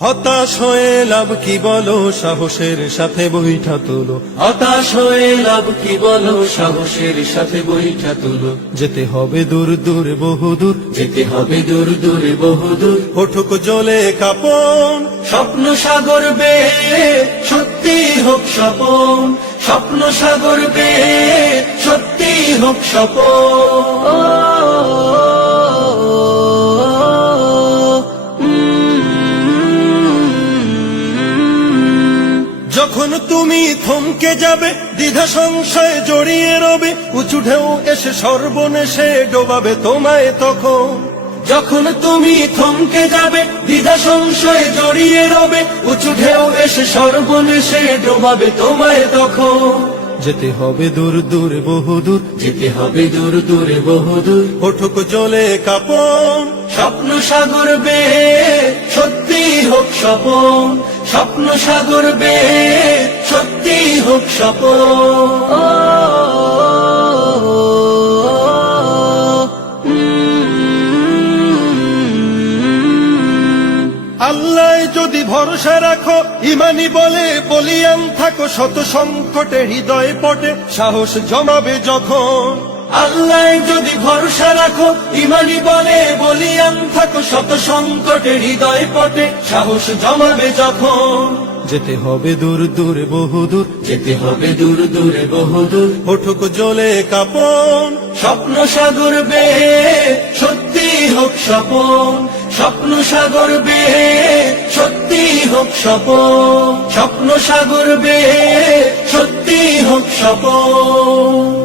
হতাশ হয়ে লাভ কি বলো, সাহসের সাথে বইটা তুলো। হতাশ হয়ে লাভ কি বলো, সাহসের সাথে বইটা তুলো। যেতে হবে দূর দূর বহুদূর, যেতে হবে দূর দূরে বহুদূর। ওঠুক জ্বলে কাঁপন, স্বপ্ন সাগর বেয়ে সত্যি হোক স্বপন। স্বপ্ন সাগর বেয়ে সত্যি হোক স্বপন। যখন তুমি থমকে যাবে, দ্বিধা সংশয়ে জড়িয়ে রবে, উঁচু ঢেউ এসে সর্বনেশে ডোবাবে তোমায় তখন। যখন তুমি থমকে যাবে, দ্বিধা সংশয়ে জড়িয়ে রবে, উঁচু ঢেউ এসে সর্বনেশে ডোবাবে তোমায় তখন। যেতে হবে দূর দূর বহুদূর, যেতে হবে দূর দূরে বহুদূর। ওঠুক জ্বলে কাঁপন, স্বপ্ন সাগর বেয়ে সত্যি হোক স্বপন। স্বপ্ন সাগর বেয়ে সত্যি হোক স্বপন। আল্লাহ যদি ভরসা রাখো, ইমানি বলে বলিয়ান থাকো, শত সংকটে হৃদয় পটে সাহস জমাবে যখন। আল্লাহ যদি ভরসা রাখো, ইমানি বলে বলিয়ান থাকো, শত সংকটে হৃদয় পটে সাহস জমাবে যখন। যেতে হবে দূর দূর বহুদূর, যেতে হবে দূর দূরে বহুদূর। ওঠুক জ্বলে কাঁপন, স্বপ্ন সাগর বেয়ে সত্যি হোক স্বপন। স্বপ্ন সাগর বেয়ে সত্যি হোক স্বপন। স্বপ্ন সাগর বেয়ে সত্যি হোক স্বপন।